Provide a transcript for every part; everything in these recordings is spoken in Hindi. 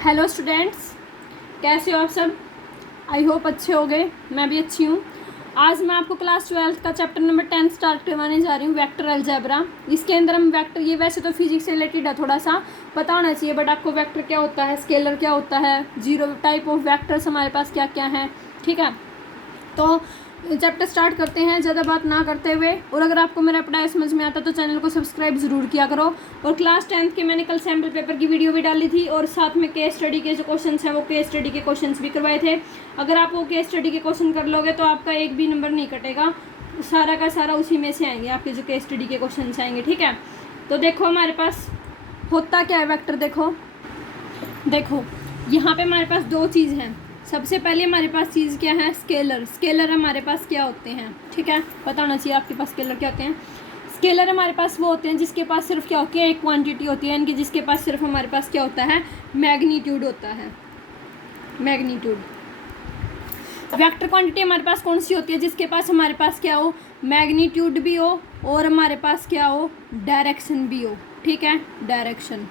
हेलो स्टूडेंट्स, कैसे हो आप सब। आई होप अच्छे हो गए, मैं भी अच्छी हूँ। आज मैं आपको क्लास 12 का चैप्टर नंबर 10 स्टार्ट करवाने जा रही हूँ, वेक्टर अलजेब्रा। इसके अंदर हम वेक्टर, ये वैसे तो फिजिक्स से रिलेटेड है, थोड़ा सा पता होना चाहिए, बट आपको वेक्टर क्या होता है, स्केलर क्या होता है, जीरो टाइप ऑफ वेक्टर्स हमारे पास क्या क्या हैं, ठीक है। तो चैप्टर स्टार्ट करते हैं ज़्यादा बात ना करते हुए। और अगर आपको मेरा पढ़ाई समझ में आता तो चैनल को सब्सक्राइब ज़रूर किया करो। और क्लास 10th के मैंने कल सैम्पल पेपर की वीडियो भी डाली थी, और साथ में केस स्टडी के जो क्वेश्चंस हैं वो केस स्टडी के क्वेश्चंस भी करवाए थे। अगर आप वो केस स्टडी के क्वेश्चन कर लोगे तो आपका एक भी नंबर नहीं कटेगा, सारा का सारा उसी में से आएंगे, आपके जो केस स्टडी के क्वेश्चन आएंगे, ठीक है। तो देखो हमारे पास होता क्या है वेक्टर। देखो यहाँ पे हमारे पास दो चीज़ हैं। सबसे पहले हमारे पास चीज़ क्या है, स्केलर। स्केलर हमारे पास क्या होते हैं, ठीक है, पता होना चाहिए आपके पास स्केलर क्या होते हैं। स्केलर हमारे पास वो होते हैं जिसके पास सिर्फ क्या होती है, एक क्वांटिटी होती है, यानी कि जिसके पास सिर्फ हमारे पास क्या होता है, मैग्नीट्यूड होता है, मैग्नीट्यूड। वेक्टर क्वांटिटी हमारे पास कौन सी होती है, जिसके पास हमारे पास क्या हो, मैग्नीट्यूड भी हो और हमारे पास क्या हो, डायरेक्शन भी हो, ठीक है, डायरेक्शन,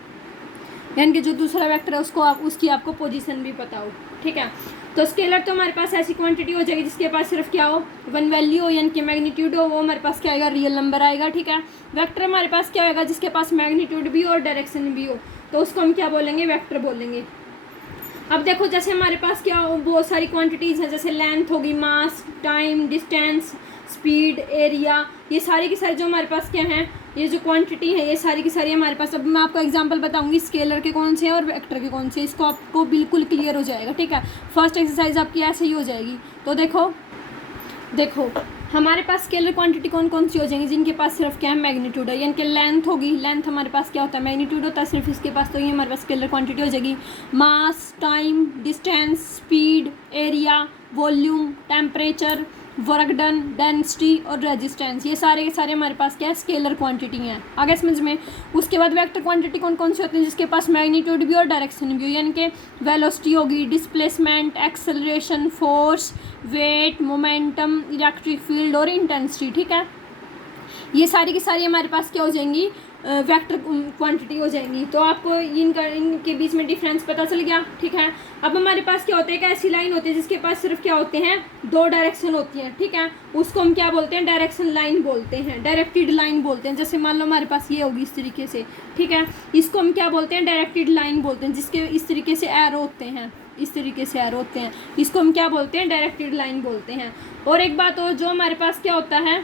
यानी कि जो दूसरा वेक्टर है उसको उसकी आपको पोजीशन भी पता हो, ठीक है। तो स्केलर तो हमारे पास ऐसी क्वांटिटी हो जाएगी जिसके पास सिर्फ क्या हो, वन वैल्यू हो, यानी कि मैग्नीट्यूड हो, वो हमारे पास क्या आएगा, रियल नंबर आएगा, ठीक है। वेक्टर हमारे पास क्या होगा, जिसके पास मैग्नीट्यूड भी हो और डायरेक्शन भी हो, तो उसको हम क्या बोलेंगे, वेक्टर बोलेंगे। अब देखो जैसे हमारे पास क्या हो, बहुत सारी क्वांटिटीज़ हैं, जैसे लेंथ होगी, मास, टाइम, डिस्टेंस, स्पीड, एरिया, ये सारी की सारी जो हमारे पास क्या है, ये जो क्वांटिटी है ये सारी की सारी हमारे पास। अब मैं आपको एग्जांपल बताऊंगी स्केलर के कौन से हैं और वेक्टर के कौन से, इसको आपको बिल्कुल क्लियर हो जाएगा, ठीक है। फर्स्ट एक्सरसाइज आपकी ऐसे ही हो जाएगी। तो देखो हमारे पास स्केलर क्वांटिटी कौन कौन सी हो जाएंगी, जिनके पास सिर्फ क्या है, मैग्नीट्यूड है, यानी कि लेंथ होगी, लेंथ हमारे पास क्या होता है, मैग्नीट्यूड होता है सिर्फ इसके पास, तो ये हमारे पास स्केलर क्वांटिटी हो जाएगी। Mass, time, distance, speed, area, volume, temperature, work done, density और रेजिस्टेंस, ये सारे के सारे हमारे पास क्या है, स्केलर क्वांटिटी हैं। आगे समझ में। उसके बाद वेक्टर क्वांटिटी कौन कौन सी होती है, जिसके पास मैग्नीट्यूड भी और डायरेक्शन भी हो, यानी कि वेलोसिटी होगी, displacement, acceleration, force, weight, momentum, electric field और इंटेंसिटी, ठीक है। ये सारी की सारी हमारे पास क्या हो जाएंगी, वेक्टर क्वांटिटी हो जाएंगी। तो आपको इनके बीच में डिफरेंस पता चल गया, ठीक है। अब हमारे पास क्या होता है, एक ऐसी लाइन होती है जिसके पास सिर्फ क्या होते हैं, दो डायरेक्शन होती हैं, ठीक है, उसको हम क्या बोलते हैं, डायरेक्शन लाइन बोलते हैं, डायरेक्टेड लाइन बोलते हैं। जैसे मान लो हमारे पास ये होगी इस तरीके से, ठीक है, इसको हम क्या बोलते हैं, डायरेक्टेड लाइन बोलते हैं, जिसके इस तरीके से एरो होते हैं, इस तरीके से एरो होते हैं, इसको हम क्या बोलते हैं, डायरेक्टेड लाइन बोलते हैं। और एक बात और, जो हमारे पास क्या होता है,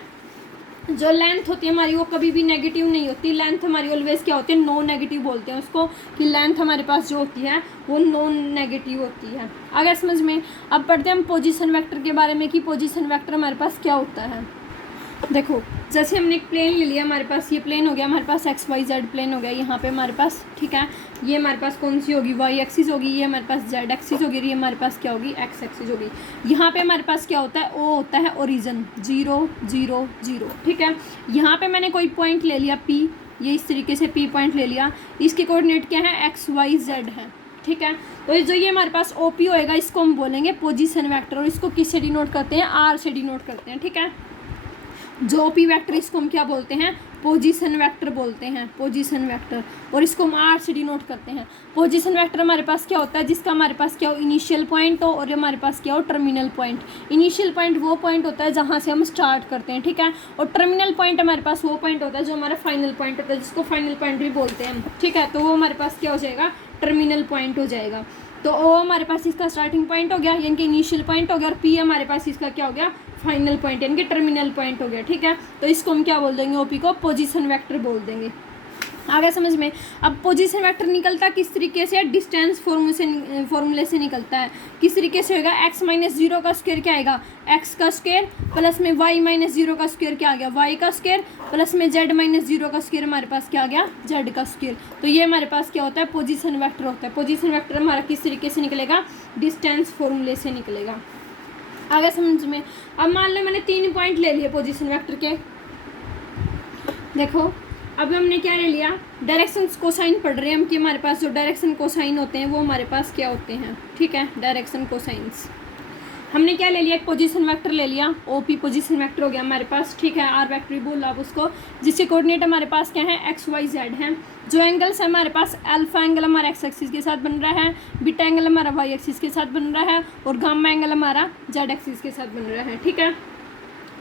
जो लेंथ होती है हमारी वो कभी भी नेगेटिव नहीं होती, लेंथ हमारी ऑलवेज क्या होती है, नॉन नेगेटिव बोलते हैं उसको, कि लेंथ हमारे पास जो होती है वो नॉन नेगेटिव होती है। आगे समझ में। अब पढ़ते हैं हम पोजीशन वेक्टर के बारे में, कि पोजीशन वेक्टर हमारे पास क्या होता है। देखो जैसे हमने एक प्लेन ले लिया, हमारे पास ये प्लेन हो गया, हमारे पास एक्स वाई जेड प्लेन हो गया यहाँ पे हमारे पास, ठीक है। ये हमारे पास कौन सी होगी, वाई एक्सिस होगी, ये हमारे पास जेड एक्सिस होगी, ये हमारे पास क्या होगी, एक्स एक्सिस होगी। यहाँ पे हमारे पास क्या होता है, ओ होता है ओरिजिन, 0 0 0, ठीक है। यहाँ पे मैंने कोई पॉइंट ले लिया P, ये इस तरीके से P पॉइंट ले लिया, इसके कोऑर्डिनेट क्या है, एक्स वाई जेड है, ठीक है। तो जो ये हमारे पास OP होएगा इसको हम बोलेंगे पोजीशन वेक्टर, और इसको किससे डिनोट करते हैं, R से डिनोट करते हैं, ठीक है। जो OP वेक्टर इसको हम क्या बोलते हैं, पोजीशन वेक्टर बोलते हैं, पोजीशन वेक्टर, और इसको हम R से डिनोट करते हैं। पोजीशन वेक्टर हमारे पास क्या होता है, जिसका हमारे पास क्या हो, इनिशियल पॉइंट हो, और हमारे पास क्या हो, टर्मिनल पॉइंट। इनिशियल पॉइंट वो पॉइंट होता है जहाँ से हम स्टार्ट करते हैं, ठीक है, और टर्मिनल पॉइंट हमारे पास वो पॉइंट होता है जो हमारा फाइनल पॉइंट होता है, जिसको फाइनल पॉइंट भी बोलते हैं हम, ठीक है। तो वो हमारे पास क्या हो जाएगा, टर्मिनल पॉइंट हो जाएगा। तो O हमारे पास इसका स्टार्टिंग पॉइंट हो गया, यानी कि इनिशियल पॉइंट हो गया, और P हमारे पास इसका क्या हो गया, फाइनल पॉइंट, यानी कि टर्मिनल पॉइंट हो गया, ठीक है। तो इसको हम क्या बोल देंगे, OP को पोजीशन वेक्टर बोल देंगे। आगे समझ में। अब पोजीशन वेक्टर निकलता किस तरीके से, डिस्टेंस फॉर्मूले से निकलता है। किस तरीके से होगा, x माइनस 0 का स्क्वायर क्या आएगा, x का स्क्वायर, प्लस में y माइनस 0 का स्क्वायर क्या आ गया, y का स्क्वायर, प्लस में z माइनस 0 का स्क्वायर हमारे पास क्या आ गया, z का स्क्वायर। तो ये हमारे पास क्या होता है, पोजीशन वेक्टर होता है। पोजीशन वेक्टर हमारा किस तरीके से निकलेगा, डिस्टेंस फॉर्मूले से निकलेगा। आगे समझ में। अब मान लो मैंने 3 पॉइंट ले लिए पोजीशन वेक्टर के। देखो अब हमने क्या ले लिया, डायरेक्शन कोसाइन पढ़ रहे हैं हम, कि हमारे पास जो डायरेक्शन कोसाइन होते हैं वो हमारे पास क्या होते हैं, ठीक है, डायरेक्शन कोसाइंस। हमने क्या ले लिया, एक पोजीशन वेक्टर ले लिया, ओपी पोजीशन वेक्टर हो गया हमारे पास, ठीक है, आर वेक्टर भी बोल आप उसको, जिसके कोऑर्डिनेट हमारे पास क्या है, एक्स वाई जेड है। जो एंगल्स है हमारे पास, अल्फा एंगल हमारा एक्स एक्सिस के साथ बन रहा है, बीटा एंगल हमारा वाई एक्सिस के साथ बन रहा है, और गामा एंगल हमारा जेड एक्सिस के साथ बन रहा है, ठीक है।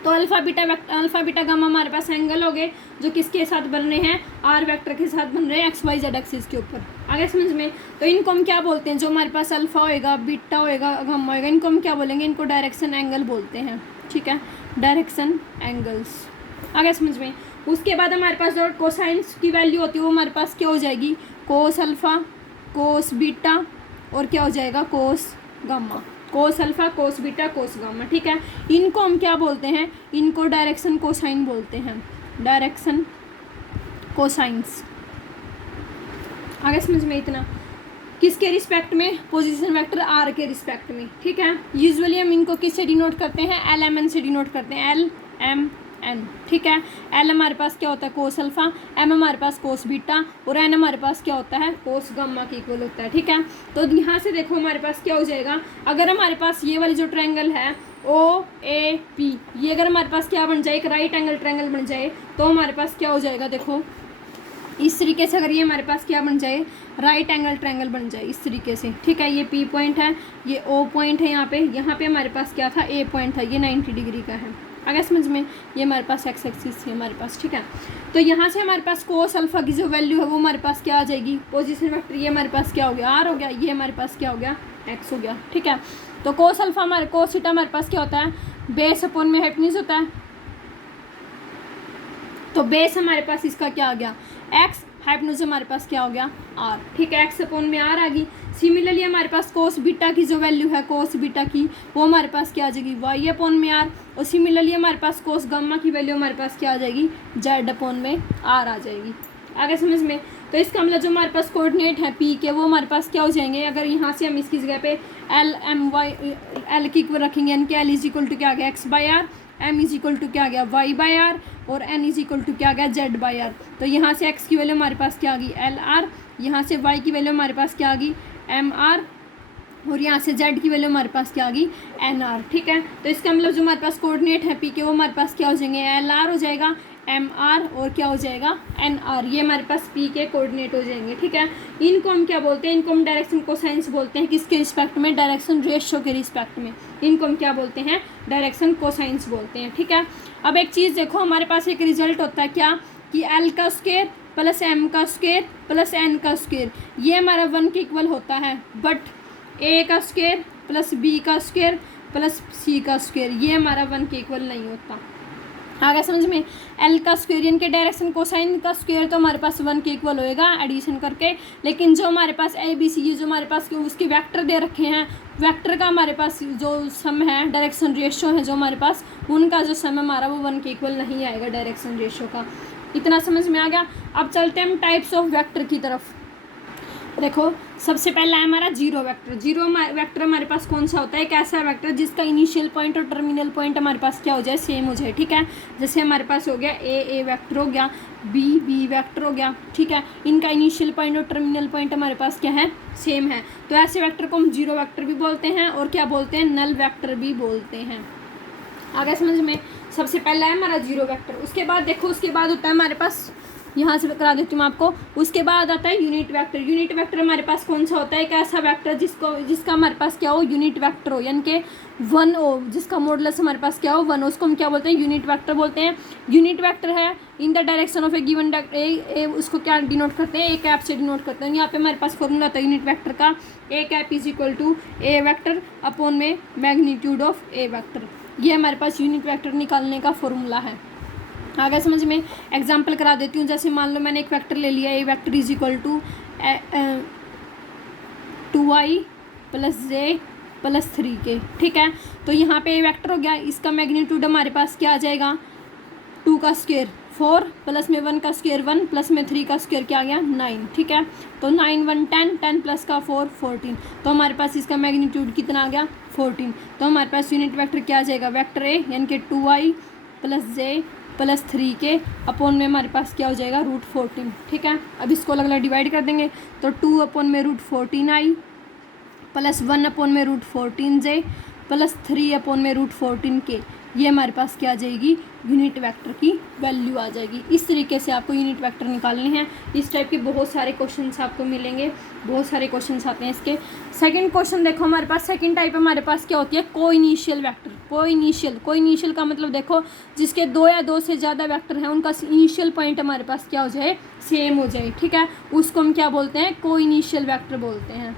तो अल्फा बीटा गामा हमारे पास एंगल हो गए जो किसके साथ बन रहे हैं, आर वेक्टर के साथ बन रहे हैं, एक्स वाई जेड एक्सिस के ऊपर। आगे समझ में, तो इनको हम क्या बोलते हैं, जो हमारे पास अल्फा होएगा, बीटा होएगा, गामा होएगा, इनको हम क्या बोलेंगे, इनको डायरेक्शन एंगल बोलते हैं, ठीक है, डायरेक्शन एंगल्स। आगे समझ में। उसके बाद हमारे पास जो कोसाइंस की वैल्यू होती है वो हमारे पास क्या हो जाएगी, कोस अल्फा, कोस बीटा, और क्या हो जाएगा, cos gamma, cos alpha, cos beta, cos gamma, ठीक है। इनको हम क्या बोलते हैं, इनको डायरेक्शन कोसाइन बोलते हैं, डायरेक्शन कोसाइंस। आगे समझ में इतना, किसके रिस्पेक्ट में, पोजीशन वेक्टर आर के रिस्पेक्ट में, ठीक है। यूजुअली हम इनको किससे डिनोट करते हैं, एल एम एन से डिनोट करते हैं, एल एम एन, ठीक है। एल हमारे पास क्या होता है, कोस अल्फा, एम हमारे पास कोस बीटा, और एन हमारे पास क्या होता है, कोस गामा के इक्वल होता है, ठीक है। तो यहाँ से देखो हमारे पास क्या हो जाएगा, अगर हमारे पास ये वाली जो ट्रायंगल है ओ ए पी, ये अगर हमारे पास क्या बन जाए, एक राइट एंगल ट्रायंगल बन जाए, तो हमारे पास क्या हो जाएगा, देखो इस तरीके से, अगर ये हमारे पास क्या बन जाए, राइट एंगल ट्रायंगल बन जाए इस तरीके से, ठीक है। ये पी पॉइंट है, ये ओ पॉइंट है, यहाँ पे हमारे पास क्या था, ए पॉइंट था, ये 90 डिग्री का है। आगे समझ में, ये हमारे पास एक्स एक्सिस थी हमारे पास, ठीक है। तो यहाँ से हमारे पास कोस अल्फा की जो वैल्यू है वो हमारे पास क्या आ जाएगी, पोजीशन वेक्टर, ये हमारे पास क्या हो गया, आर हो गया, ये हमारे पास क्या हो गया, एक्स हो गया, ठीक है। तो कोस अल्फा हमारे, कोस थीटा हमारे पास क्या होता है, बेस अपॉन में हाइपोटेन्यूज होता है, तो बेस हमारे पास इसका क्या आ गया, एक्स, हाइपोटेन्यूज हमारे पास क्या हो गया, आर, ठीक है, एक्स अपॉन में आर आ गई। सिमिलरली हमारे पास कोस बीटा की जो वैल्यू है, कोस बीटा की, वो हमारे पास क्या आ जाएगी, वाई अपॉन में आर, और सिमिलरली हमारे पास कोस गामा की वैल्यू हमारे पास क्या आ जाएगी, जेड अपॉन में आर आ जाएगी। आगे समझ में। तो इसका मतलब जो हमारे पास कोऑर्डिनेट है पी के, वो हमारे पास क्या हो जाएंगे, अगर यहाँ से हम इसकी जगह पे एल एम वाई, एल की इक्वल रखेंगे, यानी कि एल इज इक्वल टू क्या आ गया, X by R, M is equal to क्या आ गया, वाई बाई आर, और एन इज इक्वल टू क्या आ गया, जेड बाई आर। तो यहाँ से एक्स की वैल्यू हमारे पास क्या आ गई, एल आर, यहाँ से वाई की वैल्यू हमारे पास क्या आ गई, एम आर, और यहाँ से जेड की वैल्यू हमारे पास क्या आ गई, एन आर, ठीक है। तो इसका मतलब जो हमारे पास कोऑर्डिनेट है पी के, वो हमारे पास क्या हो जाएंगे, एल आर हो जाएगा, एम आर, और क्या हो जाएगा, एन आर, ये हमारे पास पी के कोऑर्डिनेट हो जाएंगे, ठीक है। इनको हम क्या बोलते हैं, इनको हम डायरेक्शन कोसाइंस बोलते हैं, किसके रिस्पेक्ट में, डायरेक्शन रेशियो के रिस्पेक्ट में, इनको हम क्या बोलते हैं, डायरेक्शन कोसाइंस बोलते हैं, ठीक है। अब एक चीज़ देखो, हमारे पास एक रिजल्ट होता है क्या, कि एल का स्क्वायर प्लस एम का स्क्वायर प्लस एन का स्क्वायर, ये हमारा 1 के इक्वल होता है, बट ए का स्क्वायर प्लस बी का स्क्वायर प्लस सी का स्क्वायर, ये हमारा 1 के इक्वल नहीं होता। आगे समझ में। एल का स्क्वायर यानी कि डायरेक्शन कोसाइन का स्क्वायर तो हमारे पास 1 के इक्वल होएगा एडिशन करके, लेकिन जो हमारे पास ए बी सी, ये जो हमारे पास उसके वेक्टर दे रखे हैं, वेक्टर का हमारे पास जो सम है, डायरेक्शन रेशियो है जो हमारे पास, उनका जो सम है हमारा, वो 1 के इक्वल नहीं आएगा डायरेक्शन रेशियो का। इतना समझ में आ गया। अब चलते हैं हम टाइप्स ऑफ वेक्टर की तरफ। देखो सबसे पहला है हमारा जीरो वेक्टर। जीरो वेक्टर हमारे पास कौन सा होता है, एक ऐसा वेक्टर जिसका इनिशियल पॉइंट और टर्मिनल पॉइंट हमारे पास क्या हो जाए, सेम हो जाए, ठीक है। जैसे हमारे पास हो गया ए वेक्टर हो गया, बी वेक्टर हो गया, ठीक है। इनका इनिशियल पॉइंट और टर्मिनल पॉइंट हमारे पास क्या है, सेम है। तो ऐसे वेक्टर को हम जीरो वेक्टर भी बोलते हैं और क्या बोलते हैं, नल वेक्टर भी बोलते हैं। आगे समझ में। सबसे पहला है हमारा जीरो वेक्टर। उसके बाद देखो, उसके बाद होता है हमारे पास, यहाँ से करा देती हूँ आपको, उसके बाद आता है यूनिट वेक्टर। यूनिट वेक्टर हमारे पास कौन सा होता है, एक ऐसा वेक्टर जिसका हमारे पास क्या हो, यूनिट वेक्टर हो, यानी कि 1 हो, जिसका मॉडुलस हमारे पास क्या हो, 1 हो, उसको हम क्या बोलते हैं, यूनिट वेक्टर बोलते हैं। यूनिट वेक्टर है in the direction of A given उसको क्या डिनोट करते हैं, ए कैप से डिनोट करते हैं। यहाँ पे हमारे पास फॉर्मूला होता है यूनिट वेक्टर का, A cap is equal to A vector upon में मैग्नीट्यूड ऑफ ए वेक्टर। ये हमारे पास यूनिट वेक्टर निकालने का फॉर्मूला है। आगे समझ में। एग्जाम्पल करा देती हूँ। जैसे मान लो मैंने एक वेक्टर ले लिया, A vector is equal to 2i + j + 3k, ठीक है। तो यहाँ पे ए वेक्टर हो गया, इसका मैग्नीट्यूड हमारे पास क्या आ जाएगा, 2 का स्क्वायर 4 प्लस में 1 का स्क्वायर 1 प्लस में 3 का स्क्वायर क्या आ गया 9, ठीक है। तो 9 1 10, 10 प्लस का 4 14। तो हमारे पास इसका मैग्नीट्यूड कितना आ गया 14। तो हमारे पास यूनिट वेक्टर क्या आ जाएगा, वेक्टर ए यानी कि 2i + j + 3k अपॉन में हमारे पास क्या हो जाएगा √14, ठीक है। अब इसको अलग अलग डिवाइड कर देंगे, तो 2 अपॉन में √14i + 1 अपॉन में √14j प्लस 3/√14 के, ये हमारे पास क्या आ जाएगी, यूनिट वेक्टर की वैल्यू आ जाएगी। इस तरीके से आपको यूनिट वेक्टर निकालने हैं। इस टाइप के बहुत सारे क्वेश्चंस आपको मिलेंगे, बहुत सारे क्वेश्चंस आते हैं इसके। सेकंड क्वेश्चन देखो हमारे पास, सेकंड टाइप हमारे पास क्या होती है, कोइनिशियल वेक्टर। कोइनिशियल का मतलब देखो जिसके 2 या 2 से ज़्यादा वेक्टर हैं उनका इनिशियल पॉइंट हमारे पास क्या हो जाए, सेम हो जाए, ठीक है, उसको हम क्या बोलते हैं, कोइनिशियल वेक्टर बोलते हैं।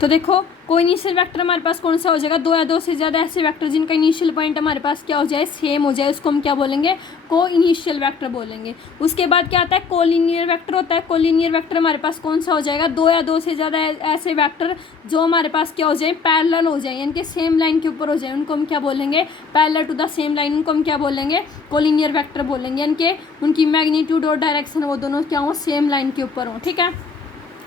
तो देखो कोइनिशियल वेक्टर हमारे पास कौन सा हो जाएगा, 2 या 2 से ज़्यादा ऐसे वेक्टर जिनका इनिशियल पॉइंट हमारे पास क्या हो जाए, सेम हो जाए, उसको हम क्या बोलेंगे, कोइनिशियल वेक्टर बोलेंगे। उसके बाद क्या आता है, कोलिनियर वेक्टर होता है। कोलिनियर वेक्टर हमारे पास कौन सा हो जाएगा, 2 या 2 से ज़्यादा ऐसे वेक्टर जो हमारे पास क्या हो जाए, पैरेलल हो जाए, यानी कि सेम लाइन के ऊपर हो जाए, उनको हम क्या बोलेंगे, parallel to the same line, उनको हम क्या बोलेंगे, कोलिनियर वेक्टर बोलेंगे, यानी कि उनकी मैग्नीट्यूड और डायरेक्शन वो दोनों क्या हो, सेम लाइन के ऊपर हो, ठीक है।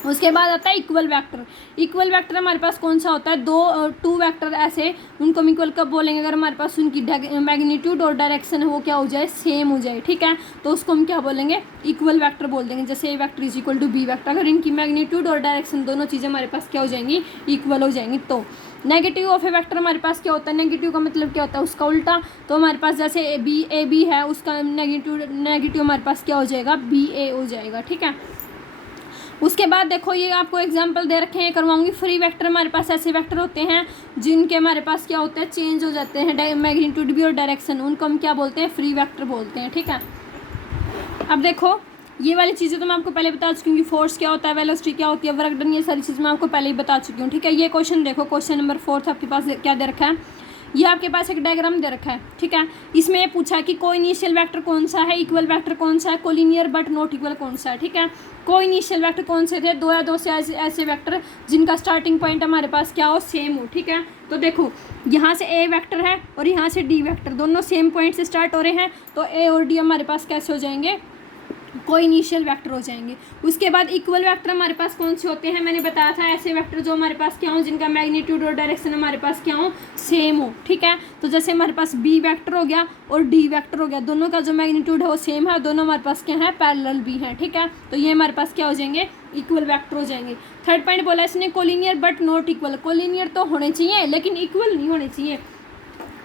उसके बाद आता है इक्वल वेक्टर। इक्वल वेक्टर हमारे पास कौन सा होता है, 2 वेक्टर ऐसे, उनको हम इक्वल कब बोलेंगे, अगर हमारे पास उनकी मैग्नीट्यूड और डायरेक्शन है वो क्या हो जाए, सेम हो जाए, ठीक है, तो उसको हम क्या बोलेंगे, इक्वल वेक्टर बोल देंगे। जैसे A vector is equal to B vector, अगर इनकी मैग्नीट्यूड और डायरेक्शन दोनों चीज़ें हमारे पास क्या हो जाएंगी, इक्वल हो जाएंगी। तो नेगेटिव ऑफ ए वेक्टर हमारे पास क्या होता है, नेगेटिव का मतलब क्या होता है, उसका उल्टा। तो हमारे पास जैसे ए बी है, उसका नेगेटिव हमारे पास क्या हो जाएगा, बी ए हो जाएगा, ठीक है। उसके बाद देखो ये आपको एग्जांपल दे रखे हैं, करवाऊंगी। फ्री वेक्टर हमारे पास ऐसे वेक्टर होते हैं जिनके हमारे पास क्या होता है, चेंज हो जाते हैं मैग्नीट्यूड भी और डायरेक्शन, उनको हम क्या बोलते हैं, फ्री वेक्टर बोलते हैं, ठीक है। अब देखो ये वाली चीज़ें तो मैं आपको पहले बता चुकी हूँ कि फोर्स क्या होता है, वेलोसिटी क्या होती है, वर्क डन, ये सारी चीज़ मैं आपको पहले ही बता चुकी हूँ, ठीक है। ये क्वेश्चन देखो, क्वेश्चन नंबर 4 आपके पास क्या दे रखा है, ये आपके पास एक डायग्राम दे रखा है, ठीक है। इसमें पूछा कि कोइनिशियल वेक्टर कौन सा है, इक्वल वेक्टर कौन सा है, कोलिनियर बट नॉट इक्वल कौन सा है, ठीक है। कोइनिशियल वेक्टर कौन से थे, 2 या 2 से ऐसे वेक्टर जिनका स्टार्टिंग पॉइंट हमारे पास क्या हो, सेम हो, ठीक है। तो देखो यहाँ से ए वेक्टर है और यहाँ से डी वेक्टर, दोनों सेम पॉइंट से स्टार्ट हो रहे हैं, तो ए और डी हमारे पास कैसे हो जाएंगे, कोइनिशियल वेक्टर हो जाएंगे। उसके बाद इक्वल वेक्टर हमारे पास कौन से होते हैं, मैंने बताया था ऐसे वेक्टर जो हमारे पास क्या हो, जिनका मैग्नीट्यूड और डायरेक्शन हमारे पास क्या हो, सेम हो, ठीक है। तो जैसे हमारे पास बी वेक्टर हो गया और डी वेक्टर हो गया, दोनों का जो मैग्नीट्यूड है वो सेम है, दोनों हमारे पास क्या है, पैरेलल भी है, ठीक है। तो ये हमारे पास क्या हो जाएंगे, इक्वल वेक्टर हो जाएंगे। थर्ड पॉइंट बोला इसने collinear but not equal, collinear तो होने चाहिए लेकिन इक्वल नहीं होने चाहिए,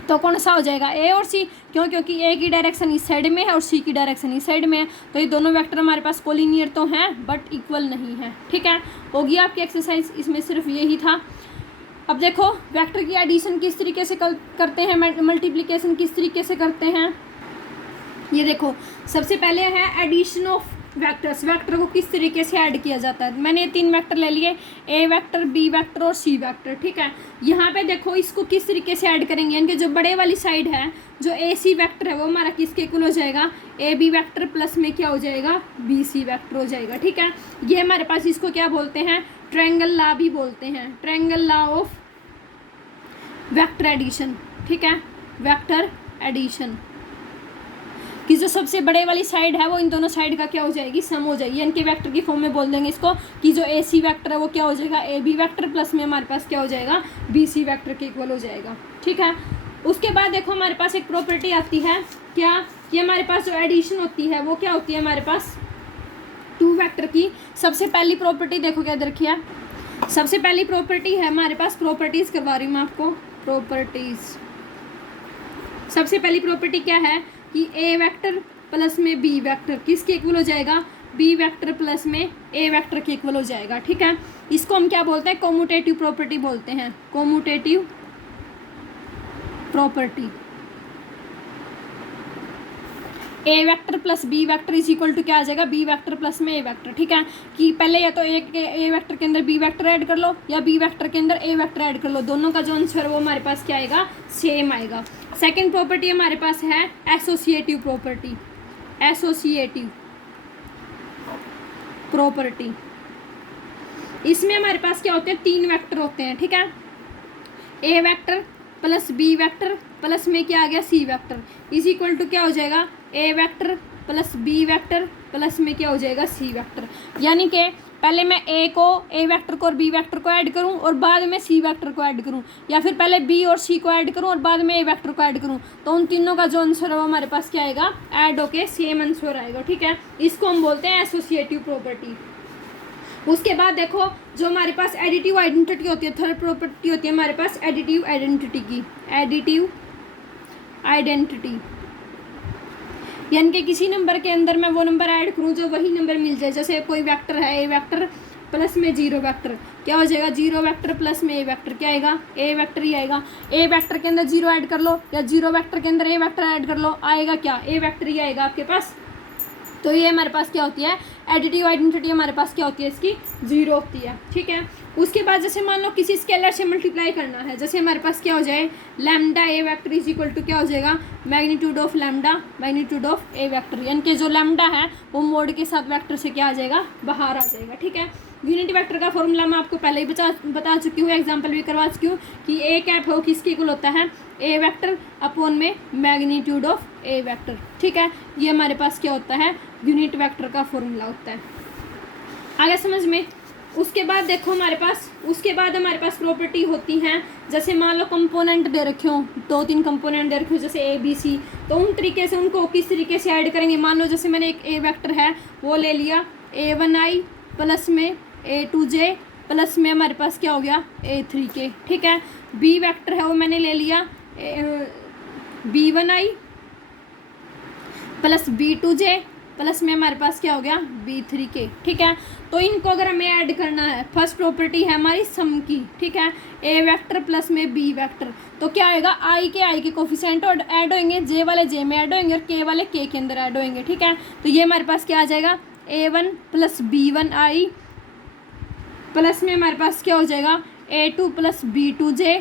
तो कौन सा हो जाएगा, ए और सी, क्यों, क्योंकि ए की डायरेक्शन इस साइड में है और सी की डायरेक्शन इस साइड में है, तो ये दोनों वेक्टर हमारे पास कोलिनियर तो हैं बट इक्वल नहीं है, ठीक है। होगी आपकी एक्सरसाइज, इसमें सिर्फ यही था। अब देखो वेक्टर की एडिशन किस तरीके से करते हैं, मल्टीप्लिकेशन किस तरीके से करते हैं। ये देखो सबसे पहले है एडिशन ऑफ वेक्टर्स, वेक्टर को किस तरीके से ऐड किया जाता है। मैंने 3 वेक्टर ले लिए, ए वेक्टर, बी वेक्टर और सी वेक्टर, ठीक है। यहाँ पे देखो इसको किस तरीके से ऐड करेंगे, यानी कि जो बड़े वाली साइड है, जो ए सी वेक्टर है वो हमारा किसके इक्वल हो जाएगा, ए बी वेक्टर प्लस में क्या हो जाएगा, बी सी वेक्टर हो जाएगा, ठीक है। ये हमारे पास इसको क्या बोलते हैं, ट्रायंगल लॉ भी बोलते हैं, triangle law of vector addition, ठीक है, वेक्टर एडिशन कि जो सबसे बड़े वाली साइड है वो इन दोनों साइड का क्या हो जाएगी, सम हो जाएगी, यानी कि वेक्टर की फॉर्म में बोल देंगे इसको कि जो ए सी वेक्टर है वो क्या हो जाएगा, ए बी वेक्टर प्लस में हमारे पास क्या हो जाएगा, बी सी वेक्टर के इक्वल हो जाएगा, ठीक है। उसके बाद देखो हमारे पास एक प्रॉपर्टी आती है क्या, कि हमारे पास जो एडिशन होती है वो क्या होती है हमारे पास 2 वेक्टर की। सबसे पहली प्रॉपर्टी देखो क्या दे रखी है, सबसे पहली प्रॉपर्टी है हमारे पास, प्रॉपर्टीज करवा रही हूँ मैं आपको, प्रॉपर्टीज। सबसे पहली प्रॉपर्टी क्या है कि ए वेक्टर प्लस में बी वेक्टर किसके इक्वल हो जाएगा, बी वेक्टर प्लस में ए वेक्टर के इक्वल हो जाएगा, ठीक है। इसको हम क्या बोलते हैं, कोम्यूटेटिव प्रॉपर्टी बोलते हैं, commutative property. A vector plus B vector is equal to क्या आ जाएगा, बी वेक्टर प्लस में ए वेक्टर, ठीक है। कि पहले या तो ए वेक्टर के अंदर बी वेक्टर ऐड कर लो या बी वेक्टर के अंदर ए वेक्टर ऐड कर लो, दोनों का जो आंसर है वो हमारे पास क्या आएगा, सेम आएगा। सेकंड प्रॉपर्टी हमारे पास है एसोसिएटिव प्रॉपर्टी, एसोसिएटिव प्रॉपर्टी। इसमें हमारे पास क्या होते हैं, 3 वेक्टर होते हैं, ठीक है। A vector plus B vector plus में क्या आ गया, C vector is equal to क्या हो जाएगा, A vector plus B vector plus में क्या हो जाएगा, सी वेक्टर। यानी कि पहले मैं ए वेक्टर को और बी वेक्टर को ऐड करूं और बाद में सी वेक्टर को ऐड करूं, या फिर पहले बी और सी को ऐड करूं और बाद में ए वेक्टर को ऐड करूं, तो उन तीनों का जो आंसर है वो हमारे पास क्या आएगा, ऐड होके सेम आंसर आएगा, ठीक है। इसको हम बोलते हैं एसोसिएटिव प्रॉपर्टी। उसके बाद देखो जो हमारे पास एडिटिव आइडेंटिटी होती है, थर्ड प्रॉपर्टी होती है हमारे पास एडिटिव आइडेंटिटी की, एडिटिव आइडेंटिटी, यानी कि किसी नंबर के अंदर मैं वो नंबर ऐड करूँ जो वही नंबर मिल जाए। जैसे कोई वेक्टर है ए वेक्टर प्लस में जीरो वेक्टर, क्या हो जाएगा, जीरो वेक्टर प्लस में ए वेक्टर, क्या आएगा, ए वेक्टर ही आएगा। ए वेक्टर के अंदर जीरो ऐड कर लो या जीरो वेक्टर के अंदर ए वेक्टर ऐड कर लो, आएगा क्या, ए वेक्टर ही आएगा आपके पास। तो ये हमारे पास क्या होती है, एडिटिव आइडेंटिटी हमारे पास क्या होती है, इसकी जीरो होती है, ठीक है। उसके बाद जैसे मान लो किसी स्केलर से मल्टीप्लाई करना है, जैसे हमारे पास क्या हो जाए, lambda A vector is equal to क्या हो जाएगा, magnitude of lambda magnitude of A vector, यानी कि जो लैम्डा है वो मोड के साथ वेक्टर से क्या आ जाएगा, बाहर आ जाएगा, ठीक है। यूनिट वेक्टर का फॉर्मूला मैं आपको पहले ही बता चुकी हूँ, एग्जाम्पल भी करवा चुकी हूँ कि ए कैप हो किसके इक्वल होता है, ए वेक्टर अपॉन में मैग्नीट्यूड ऑफ ए वेक्टर, ठीक है। ये हमारे पास क्या होता है, यूनिट वेक्टर का फॉर्मूला होता है। आगे समझ में। उसके बाद देखो हमारे पास, उसके बाद हमारे पास प्रॉपर्टी होती हैं, जैसे मान लो कंपोनेंट दे रखे हो, 2-3 कंपोनेंट दे रखे हो जैसे ए बी सी, तो उन तरीके से उनको किस तरीके से ऐड करेंगे। मान लो जैसे मैंने एक ए वेक्टर है वो ले लिया, A1i प्लस में A2j प्लस में हमारे पास क्या हो गया, A3k, ठीक है। बी वेक्टर है वो मैंने ले लिया B1i प्लस B2j प्लस में हमारे पास क्या हो गया, B3k, ठीक है। तो इनको अगर हमें ऐड करना है, फर्स्ट प्रॉपर्टी है हमारी सम की, ठीक है, ए वेक्टर प्लस में बी वेक्टर, तो क्या आएगा, आई के कोफिशिएंट ऐड होंगे, जे वाले जे में ऐड होंगे और के वाले के अंदर ऐड होंगे, ठीक है। तो ये हमारे पास क्या आ जाएगा, A1 प्लस B1i प्लस में हमारे पास क्या हो जाएगा, A2 प्लस B2j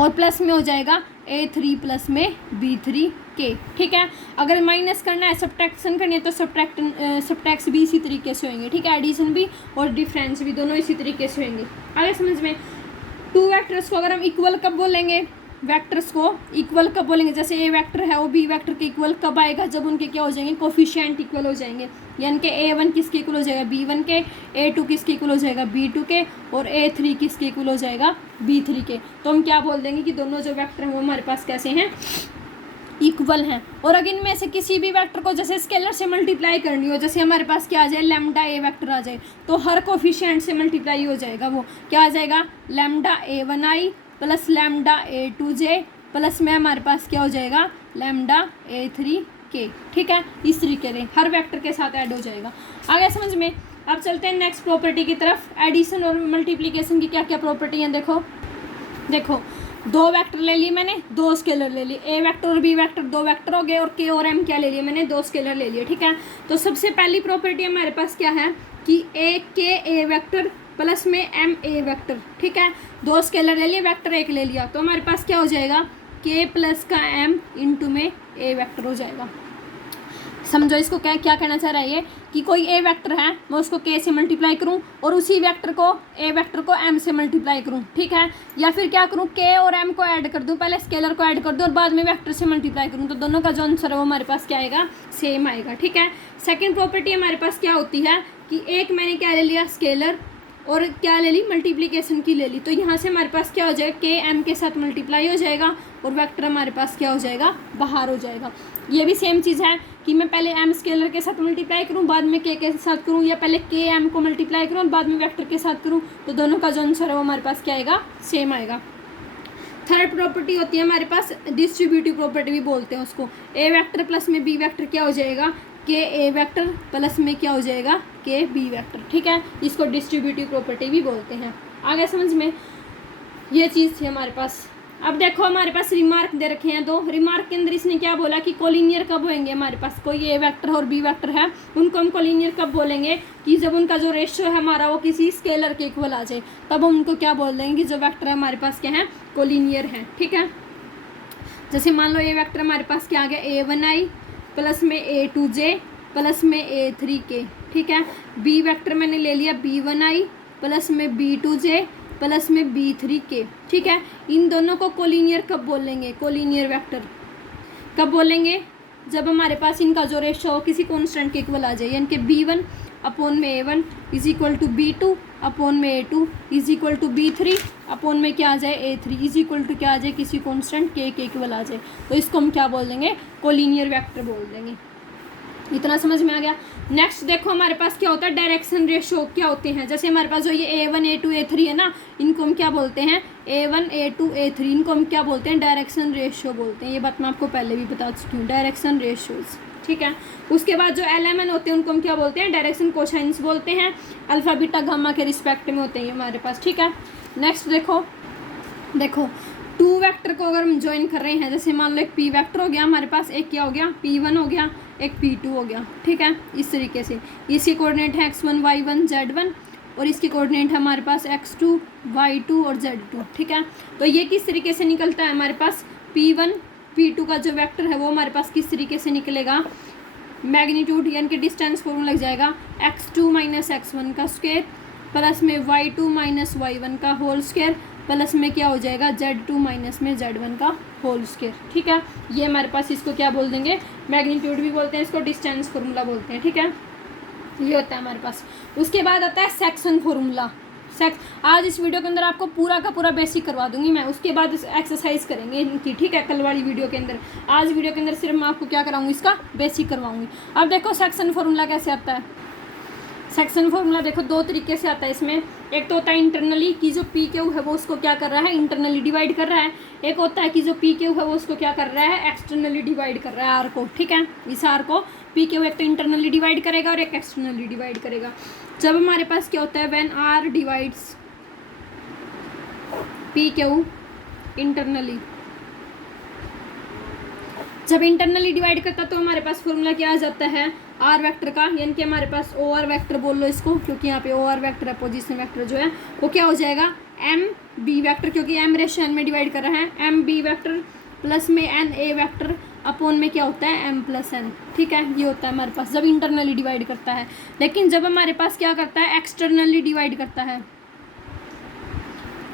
और प्लस में हो जाएगा A3 प्लस में B3k, ठीक है। अगर माइनस करना है, सब्ट्रैक्शन करनी है, तो सब्ट्रैक्ट्स भी इसी तरीके से होंगे, ठीक है। एडिशन भी और डिफरेंस भी दोनों इसी तरीके से होंगे। आगे समझ में। टू वेक्टर्स को अगर हम इक्वल कब बोलेंगे, वेक्टर्स को इक्वल कब बोलेंगे, जैसे ए वेक्टर है वो बी वेक्टर के इक्वल कब आएगा, जब उनके क्या हो जाएंगे, कोफिशिएंट इक्वल हो जाएंगे, यानी कि A1 किसके इक्वल हो जाएगा, B1 के, A2 किसके इक्वल हो जाएगा, B2 के, और A3 किसके इक्वल हो जाएगा, B3 के। तो हम क्या बोल देंगे कि दोनों जो वेक्टर हैं वो हमारे पास कैसे हैं, इक्वल हैं। और अगर इनमें से किसी भी वेक्टर को जैसे स्केलर से मल्टीप्लाई करनी हो, जैसे हमारे पास क्या आ जाए, लैम्डा ए वेक्टर आ जाए, तो हर कोफिशिएंट से मल्टीप्लाई हो जाएगा, वो क्या आ जाएगा, lambda A1i plus lambda A2j plus में हमारे पास क्या हो जाएगा, लैम्डा A3k, ठीक है। इस तरीके से हर वेक्टर के साथ ऐड हो जाएगा। आगे समझ में। अब चलते हैं नेक्स्ट प्रॉपर्टी की तरफ। एडिशन और मल्टीप्लिकेशन की क्या क्या प्रॉपर्टी हैं, देखो दो वेक्टर ले लिए मैंने, दो स्केलर ले लिए, ए वेक्टर और बी वेक्टर दो वेक्टर हो गए, और के और एम क्या ले लिए मैंने, दो स्केलर ले लिए, ठीक है। तो सबसे पहली प्रॉपर्टी हमारे पास क्या है कि ए वेक्टर प्लस में एम ए वेक्टर, ठीक है। दो स्केलर ले लिए, वेक्टर एक ले लिया, तो हमारे पास क्या हो जाएगा, के प्लस का एम इंटू में ए वेक्टर हो जाएगा। समझो इसको क्या कहना चाह रहा है ये, कि कोई ए वेक्टर है, मैं उसको के से मल्टीप्लाई करूं और उसी वेक्टर को ए वेक्टर को एम से मल्टीप्लाई करूं, ठीक है। या फिर क्या करूं, के और एम को ऐड कर दूं, पहले स्केलर को ऐड कर दूं और बाद में वेक्टर से मल्टीप्लाई करूं, तो दोनों का जो आंसर है वो हमारे पास क्या आएगा, सेम आएगा, ठीक है। सेकेंड प्रॉपर्टी हमारे पास क्या होती है कि एक मैंने क्या ले लिया, स्केलर, और क्या ले ली, मल्टीप्लिकेशन की ले ली, तो यहाँ से हमारे पास क्या हो जाएगा, के एम के साथ मल्टीप्लाई हो जाएगा और वेक्टर हमारे पास क्या हो जाएगा, बाहर हो जाएगा। ये भी सेम चीज़ है कि मैं पहले एम स्केलर के साथ मल्टीप्लाई करूँ, बाद में के साथ करूँ, या पहले के एम को मल्टीप्लाई करूँ और बाद में वेक्टर के साथ करूँ, तो दोनों का जो आंसर है वो हमारे पास क्या आएगा, सेम आएगा। थर्ड प्रॉपर्टी होती है हमारे पास डिस्ट्रीब्यूटिव प्रॉपर्टी भी बोलते हैं उसको। ए वेक्टर प्लस में बी वेक्टर क्या हो जाएगा, के ए वेक्टर प्लस में क्या हो जाएगा, के बी वेक्टर, ठीक है। इसको डिस्ट्रीब्यूटिव प्रॉपर्टी भी बोलते हैं। आगे समझ में। ये चीज़ थी हमारे पास। अब देखो हमारे पास रिमार्क दे रखे हैं दो। रिमार्क के अंदर इसने क्या बोला कि कोलिनियर कब होंगे, हमारे पास कोई ए वेक्टर और बी वेक्टर है, उनको हम कोलिनियर कब बोलेंगे, कि जब उनका जो रेशियो है हमारा वो किसी स्केलर के इक्वल आ जाए, तब हम उनको क्या बोल देंगे कि जो वेक्टर है हमारे पास क्या है, कोलिनियर है, ठीक है। जैसे मान लो ए वेक्टर हमारे पास क्या आ गया, A1i प्लस में A2j प्लस में A3k, ठीक है। बी वेक्टर मैंने ले लिया B1i प्लस में B2j प्लस में B3k, ठीक है। इन दोनों को कोलिनियर कब बोलेंगे, कोलिनियर वेक्टर कब बोलेंगे, जब हमारे पास इनका जो रेशियो किसी कॉन्स्टेंट के इक्वल आ जाए, यानी कि B1 अपॉन में A1 is equal to B2 upon में A2 is equal to B3 upon में क्या आ जाए, A3 इज इक्वल टू क्या आ जाए, किसी कॉन्स्टेंट के इक्वल आ जाए, तो इसको हम क्या बोल देंगे, कोलिनियर वेक्टर बोल देंगे। इतना समझ में आ गया। नेक्स्ट देखो हमारे पास क्या होता है, डायरेक्शन रेशियो क्या होते हैं। जैसे हमारे पास जो ये A1 A2 A3 है ना, इनको हम क्या बोलते हैं, A1 A2 A3, इनको हम क्या बोलते हैं, डायरेक्शन रेशियो बोलते हैं। ये बात मैं आपको पहले भी बता चुकी हूँ, डायरेक्शन रेशियोज, ठीक है। उसके बाद जो LMN होते हैं उनको हम क्या बोलते हैं, डायरेक्शन कोसाइंस बोलते हैं। अल्फा बीटा गामा के रिस्पेक्ट में होते हैं ये हमारे पास, ठीक है। नेक्स्ट देखो 2 वेक्टर को अगर हम ज्वाइन कर रहे हैं, जैसे मान लो एक P वेक्टर हो गया हमारे पास, एक क्या हो गया P1 हो गया, एक P2 हो गया, ठीक है। इस तरीके से इसके कोऑर्डिनेट है x1 y1 z1 और इसके कोऑर्डिनेट है हमारे पास x2 y2 और z2, ठीक है। तो ये किस तरीके से निकलता है हमारे पास, P1 P2 का जो वेक्टर है वो हमारे पास किस तरीके से निकलेगा, मैग्नीट्यूड यानी कि डिस्टेंस फॉर्मूला लग जाएगा x2 माइनस x1 का स्क्वायर प्लस में y2 माइनस y1 का होल स्क्वायर प्लस में क्या हो जाएगा z2 माइनस में z1 का होल स्क्वायर, ठीक है। ये हमारे पास इसको क्या बोल देंगे, मैग्नीट्यूड भी बोलते हैं इसको, डिस्टेंस फार्मूला बोलते हैं, ठीक है। ये होता है हमारे पास। उसके बाद आता है सेक्शन फार्मूला। आज इस वीडियो के अंदर आपको पूरा का पूरा बेसिक करवा दूंगी मैं, उसके बाद एक्सरसाइज करेंगे इनकी, ठीक है, कल वाली वीडियो के अंदर। आज वीडियो के अंदर सिर्फ मैं आपको क्या कराऊंगी, इसका बेसिक करवाऊंगी। अब देखो सेक्शन फार्मूला कैसे आता है। सेक्शन फार्मूला देखो 2 तरीके से आता है इसमें। एक तो होता है इंटरनली कि जो पी क्यू है वो उसको क्या कर रहा है, इंटरनली डिवाइड कर रहा है। एक होता है कि जो पी क्यू है वो उसको क्या कर रहा है, एक्सटर्नली डिवाइड कर रहा है आर को, ठीक है। इस आर को पी क्यू एक तो इंटरनली डिवाइड करेगा और एक एक्सटर्नली डिवाइड करेगा। जब हमारे पास क्या होता है, when R divides P Q internally, जब इंटरनली डिवाइड करता तो हमारे पास फॉर्मूला क्या आ जाता है, आर वेक्टर का, यानी कि हमारे पास ओ आर वेक्टर बोल लो इसको, क्योंकि यहाँ पे ओ आर वेक्टर है, पोजीशन वेक्टर जो है वो क्या हो जाएगा, एम बी वेक्टर, क्योंकि एम रेशियो एन में डिवाइड कर रहा है, एम बी वेक्टर प्लस में एन ए वेक्टर अपॉन में क्या होता है, एम प्लस एन, ठीक है। ये होता है हमारे पास जब इंटरनली डिवाइड करता है। लेकिन जब हमारे पास क्या करता है, एक्सटर्नली डिवाइड करता है,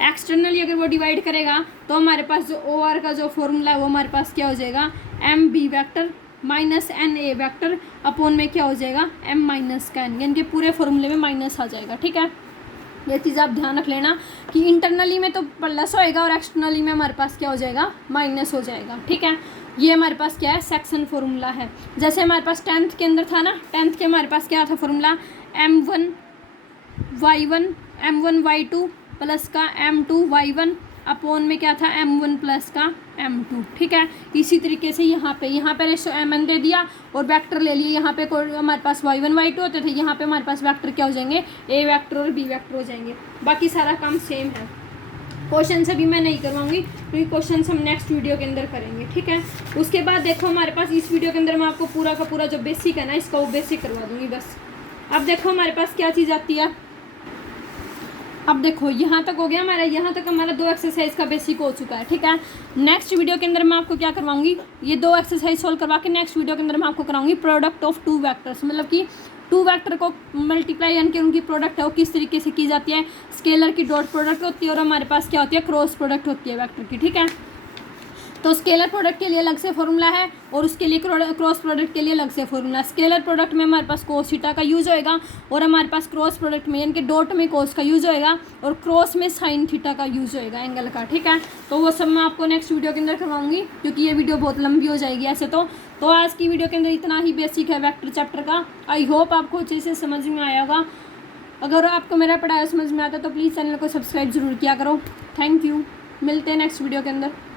एक्सटर्नली अगर वो डिवाइड करेगा तो हमारे पास जो ओ आर का जो फॉर्मूला है वो हमारे पास क्या हो जाएगा, M B vector minus N A vector upon में क्या हो जाएगा, एम माइनस का एन, यानी कि पूरे फॉर्मूले में माइनस आ जाएगा, ठीक है। ये चीज़ आप ध्यान रख लेना कि इंटरनली में तो प्लस होएगा और एक्सटर्नली में हमारे पास क्या हो जाएगा, माइनस हो जाएगा, ठीक है। ये हमारे पास क्या है, सेक्शन फॉर्मूला है। जैसे हमारे पास 10th के अंदर था ना, 10th के हमारे पास क्या था formula, m1 y1 m1 y2 plus का m2 y1 अपॉन में क्या था, m1 प्लस का m2, ठीक है। इसी तरीके से यहाँ पे रेशो mn दे दिया और वेक्टर ले लिए, यहाँ पे हमारे पास y1 y2 होते थे, यहाँ पे हमारे पास वेक्टर क्या हो जाएंगे, a वेक्टर और b वेक्टर हो जाएंगे। बाकी सारा काम सेम है। क्वेश्चन अभी मैं नहीं करवाऊंगी क्योंकि क्वेश्चन हम नेक्स्ट वीडियो के अंदर करेंगे, ठीक है। उसके बाद देखो हमारे पास इस वीडियो के अंदर मैं आपको पूरा का पूरा जो बेसिक है ना इसका वो बेसिक करवा दूंगी बस। अब देखो हमारे पास क्या चीज़ आती है, अब देखो यहाँ तक हो गया हमारा, यहाँ तक हमारा 2 एक्सरसाइज का बेसिक हो चुका है, ठीक है। नेक्स्ट वीडियो के अंदर मैं आपको क्या करवाऊंगी, ये 2 एक्सरसाइज सोल्व करवा के नेक्स्ट वीडियो के अंदर मैं आपको कराऊंगी प्रोडक्ट ऑफ 2 वेक्टर्स, मतलब कि 2 वेक्टर को मल्टीप्लाई यानी कि उनकी प्रोडक्ट है वो किस तरीके से की जाती है। स्केलर की डॉट प्रोडक्ट होती है और हमारे पास क्या होती है, क्रॉस प्रोडक्ट होती है वेक्टर की, ठीक है। तो स्केलर प्रोडक्ट के लिए अलग से फॉर्मूला है और उसके लिए क्रॉस प्रोडक्ट के लिए अलग से फॉर्मूला। स्केलर प्रोडक्ट में हमारे पास कोस थीटा का यूज होएगा और हमारे पास क्रॉस प्रोडक्ट में यानी कि डॉट में कोस का यूज होएगा और क्रॉस में साइन थीटा का यूज होएगा एंगल का, ठीक है। तो वो सब मैं आपको नेक्स्ट वीडियो के अंदर करवाऊंगी क्योंकि ये वीडियो बहुत लंबी हो जाएगी ऐसे तो आज की वीडियो के अंदर इतना ही बेसिक है वेक्टर चैप्टर का। आई होप आपको अच्छे से समझ में आया होगा। अगर आपको मेरा पढ़ाया समझ में आता तो प्लीज़ चैनल को सब्सक्राइब जरूर किया करो। थैंक यू, मिलते हैं नेक्स्ट वीडियो के अंदर।